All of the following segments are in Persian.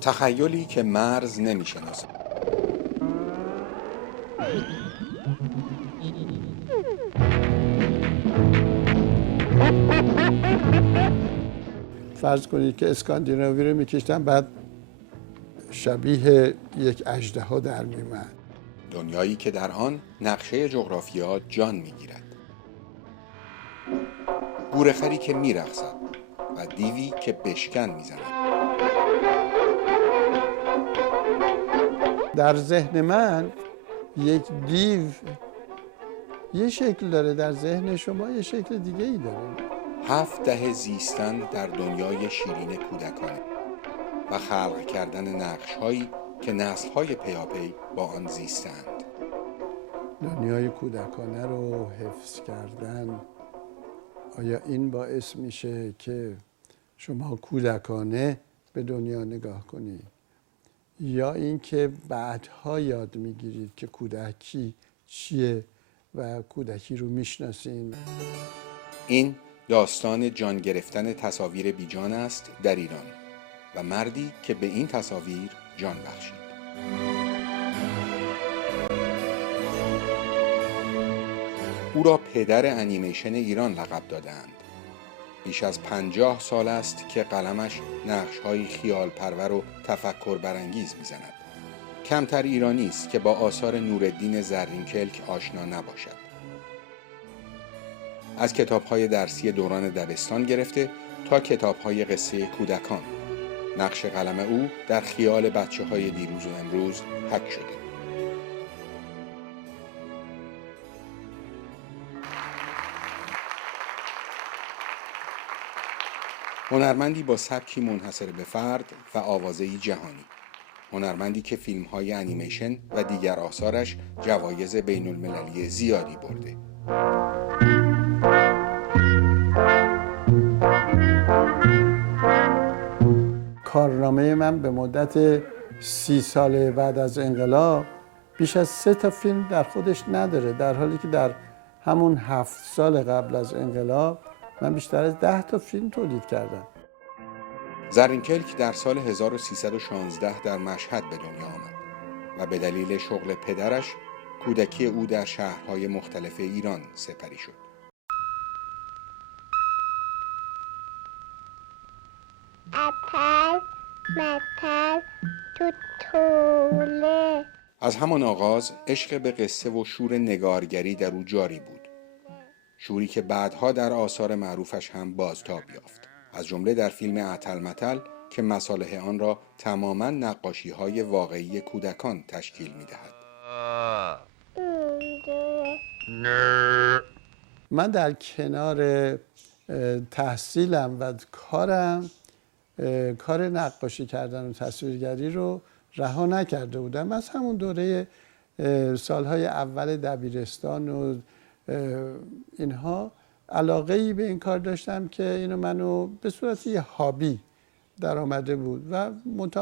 تخیلی که مرز نمی‌شناسد. فرض کنید که اسکاندیناوی رو میکشتن، بعد شبیه یک اژدها در میومد. دنیایی که در آن نقشه جغرافیا جان میگیرد. گورخری که میرقصد و دیوی که بشکن میزند. در ذهن من یک دیو یه شکل داره، در ذهن شما یه شکل دیگه ای داره. 7 دهه زیستن در دنیای شیرین کودکانه و خلق کردن نقش‌هایی که نسل‌های پیاپی با آن زیستند. دنیای کودکانه رو حفظ کردن، آیا این باعث میشه که شما کودکانه به دنیا نگاه کنید، یا اینکه بعدها یاد میگیرید که کودکی چیه و کودکی رو میشناسین؟ این داستان جان گرفتن تصاویر بیجان است در ایران و مردی که به این تصاویر جان بخشید. او را پدر انیمیشن ایران لقب دادند. بیش از 50 سال است که قلمش نقش‌های خیال پرور و تفکر برانگیز می‌زند. کمتر ایرانی است که با آثار نورالدین زرینکلک آشنا نباشد. از کتاب‌های درسی دوران دبستان گرفته تا کتاب‌های قصه کودکان، نقش قلم او در خیال بچه‌های دیروز و امروز حک شده. هنرمندی با سبکی منحصر به فرد و آوازه‌ای جهانی. هنرمندی که فیلم‌های انیمیشن و دیگر آثارش جوایز بین‌المللی زیادی برده. کارنامه من به مدت 30 سال بعد از انقلاب بیش از 3 تا فیلم در خودش نداره، در حالی که در همون 7 سال قبل از انقلاب من بیشتر از 10 تا فیلم تولید کردم. زرینکلک در سال 1316 در مشهد به دنیا آمد و به دلیل شغل پدرش کودکی او در شهرهای مختلف ایران سپری شد. اپل، مپل، توتوله. از همان آغاز عشق به قصه و شور نگارگری در او جاری بود. شوری که بعدها در آثار معروفش هم بازتاب یافت. از جمله در فیلم اتل متل که مصالح آن را تماماً نقاشی‌های واقعی کودکان تشکیل می‌دهد. من در کنار تحصیلم و کارم، کار نقاشی کردن و تصویرگری رو رها نکرده بودم. از همون دوره سالهای اول دبیرستان و اینها علاقه‌ای به این کار داشتم که اینو منو به صورت یه هابی در آمده بود و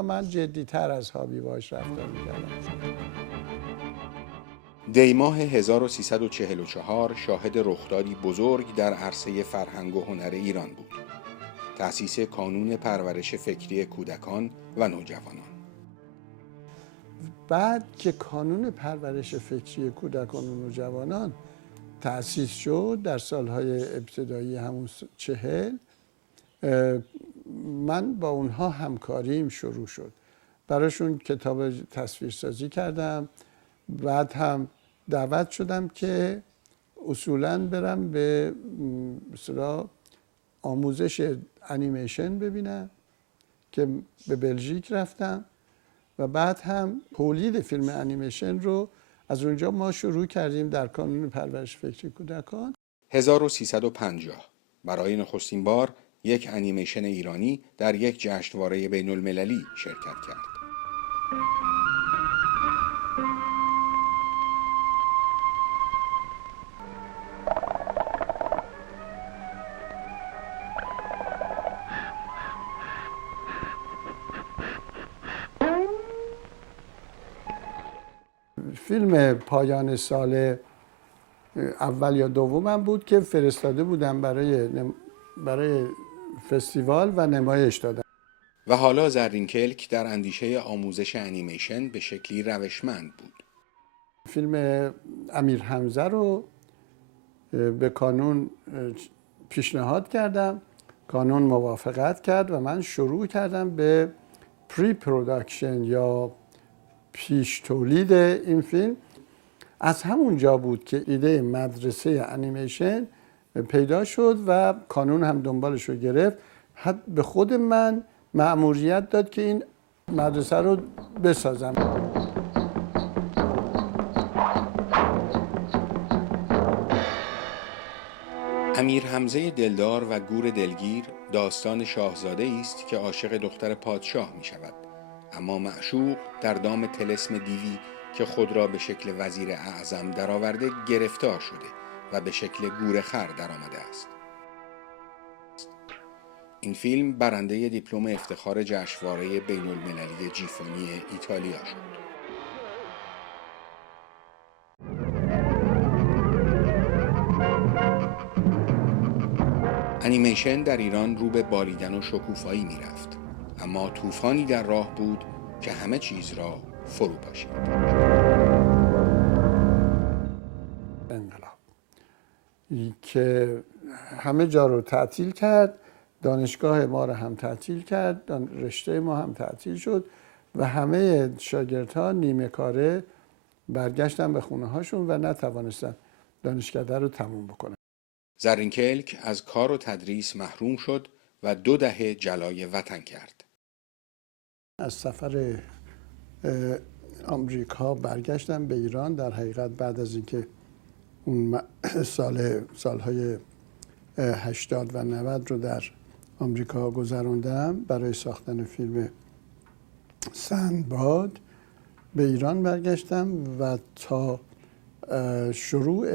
من جدی‌تر از هابی باش رفتار می‌کردم. دی‌ماه 1344 شاهد رخدادی بزرگ در عرصه فرهنگ و هنر ایران بود. تأسیس کانون پرورش فکری کودکان و نوجوانان. بعد که کانون پرورش فکری کودکان و نوجوانان تأسیس شد در سالهای ابتدایی همون 40، من با اونها همکاریم شروع شد. براشون کتاب تصویرسازی کردم. بعد هم دعوت شدم که اصولاً برم به مثلا آموزش انیمیشن ببینم که به بلژیک رفتم و بعد هم تولید فیلم انیمیشن رو از اونجا ما شروع کردیم در کانون پرورش فکری کودکان. 1350 برای نخستین بار یک انیمیشن ایرانی در یک جشنواره بین‌المللی شرکت کرد. فیلم پایان سال اول یا دومم بود که فرستاده بودم برای فستیوال و نمایش دادم. و حالا زرینکلک در اندیشه آموزش انیمیشن به شکلی روشمند بود. فیلم امیر حمزه رو به کانون پیشنهاد کردم، کانون موافقت کرد و من شروع کردم به پری پروداکشن یا پیش تولید این فیلم. از همون جا بود که ایده مدرسه انیمیشن پیدا شد و کانون هم دنبالش رو گرفت. حتی به خود من مأموریت داد که این مدرسه رو بسازم. امیر حمزه دلدار و گور دلگیر داستان شاهزاده است که عاشق دختر پادشاه می شود، اما معشوق در دام طلسم دیوی که خود را به شکل وزیر اعظم درآورده گرفتار شده و به شکل گورخر درآمده است. این فیلم برنده دیپلم افتخار جشنواره بین المللی جیفونی ایتالیا شد. انیمیشن در ایران رو به بالیدن و شکوفایی می رفت، اما طوفانی در راه بود که همه چیز را فرو پاشید. انقلاب که همه جا رو تعطیل کرد، دانشگاه ما رو هم تعطیل کرد، رشته ما هم تعطیل شد و همه شاگردها نیمه کاره برگشتن به خونه هاشون و نتوانستن دانشکده رو تموم بکنن. زرینکلک از کار و تدریس محروم شد و 2 دهه جلای وطن کرد. از سفر آمریکا برگشتم به ایران. در حقیقت بعد از اینکه اون سالهای 80 و 90 رو در آمریکا گذراندم برای ساختن فیلم سندباد، به ایران برگشتم و تا شروع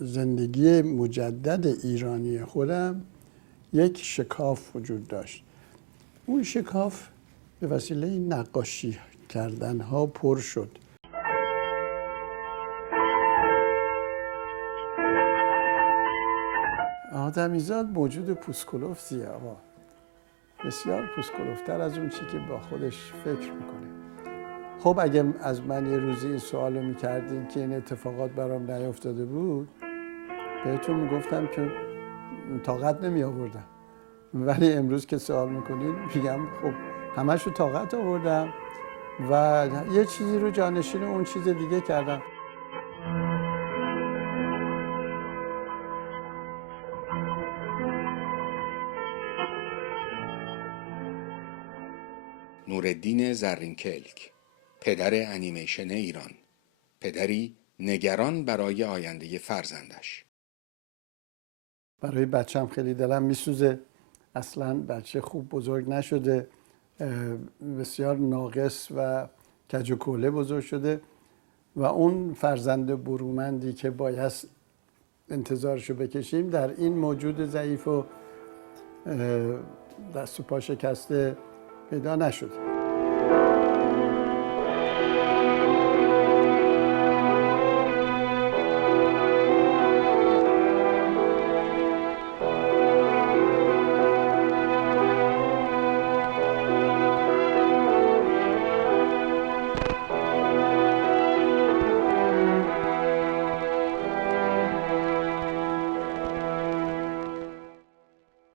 زندگی مجدد ایرانی خودم یک شکاف وجود داشت. اون شکاف به وسیله نقاشی کردن ها پر شد. آدمیزاد موجود پوسکلوفتیه آقا، بسیار پوسکلوفتر از اون چی که با خودش فکر میکنه. خب اگه از من یه روزی این سوالو میکردین که این اتفاقات برام نیفتاده بود، بهتون میگفتم که طاقت نمی آوردم. ولی امروز که سوال میکنید میگم خب همشو طاقت آوردم و یه چیزی رو جانشین اون چیز دیگه کردم. نورالدین زرینکلک، پدر انیمیشن ایران، پدری نگران برای آینده فرزندش. برای بچه‌م خیلی دلم میسوزه. اصلا بچه خوب بزرگ نشده، بسیار ناقص و کج و کوله بزرگ شده و اون فرزند برومندی که باید انتظارشو بکشیم در این موجود ضعیف و دست و پا شکسته پیدا نشده.